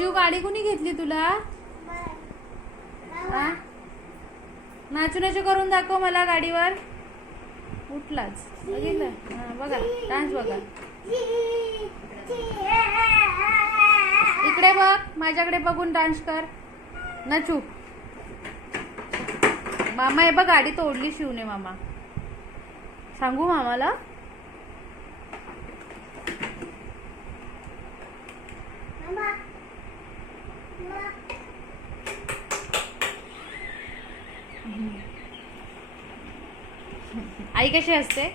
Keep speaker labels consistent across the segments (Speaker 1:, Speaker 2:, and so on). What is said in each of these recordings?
Speaker 1: शिव गाडी कुणी घेतली तुला? नाचू नाचू करून दाखव मला गाडीवर. उठलाच. बघितलं? हा, बघा. डान्स बघा. इकडे बघ. माझ्याकडे बघून डान्स कर. नाचू. मामा हे बघ गाडी तोडली शिवने मामा. सांगू मामाला? आई कशी असते?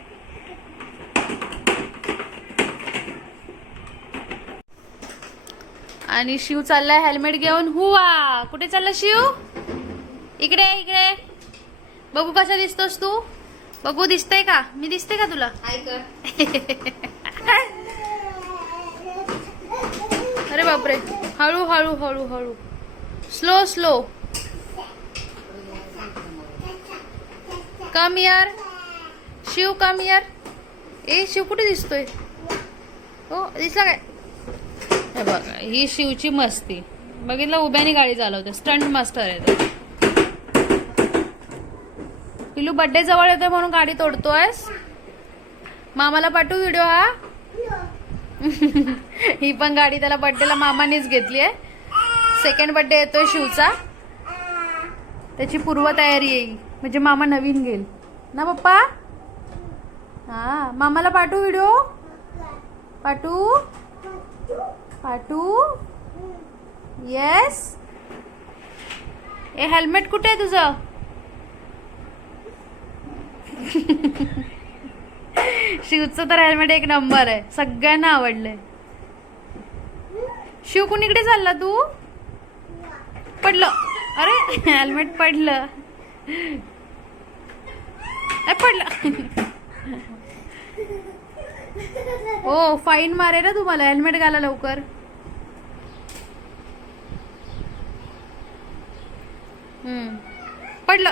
Speaker 1: आणि शिव चाललाय हेल्मेट घेऊन. हुवा कुठे चालला शिव? इकडे इकडे. बघू कसा दिसतोस तू. बघू दिसतंय का? मी दिसते का तुला? अरे बापरे. हळू हळू हळू हळू. स्लो स्लो कम यार शिव काम यार? ए शिव कुठे दिसतोय? हो दिसला काय? हे बघा ही शिवची मस्ती. बघितलं उभ्याने गाडी चालवते. स्टंट मास्टर आहे तो. पिलू बड्डे जवळ येतोय म्हणून गाडी तोडतोयस? मामाला पाठवू व्हिडिओ हा. ही पण गाडी त्याला बड्डेला मामानेच घेतली आहे. सेकंड बड्डे येतोय शिवचा. त्याची पूर्वतयारी येईल म्हणजे मामा नवीन घेईल. ना पप्पा? हा मामाला पाठवू व्हिडिओ. पाठवू. पाठवू. येस ए हेल्मेट कुठे आहे तुझं? शिवचं तर हेल्मेट एक नंबर आहे. सगळ्यांना आवडलंय. शिव कुणीकडे चालला तू? पडलं. अरे हेल्मेट पडलं. पडलं. हो फाईन मारे ना तुम्हाला. हेल्मेट घाला लवकर. पडलं.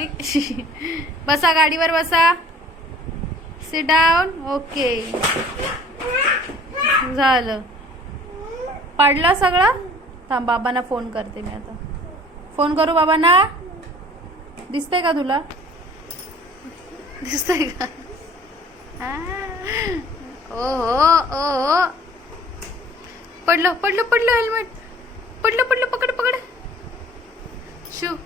Speaker 1: बसा गाडीवर बसा. सिट डाऊन ओके झालं. पाडला सगळं? थांब बाबांना फोन करते मी आता. फोन करू बाबांना? दिसतंय का तुला? दिसतंय का? आ, ओहो ओहो. पडलं पडलं पडलं हेल्मेट पडलं पडलं पकड पकड. शिव.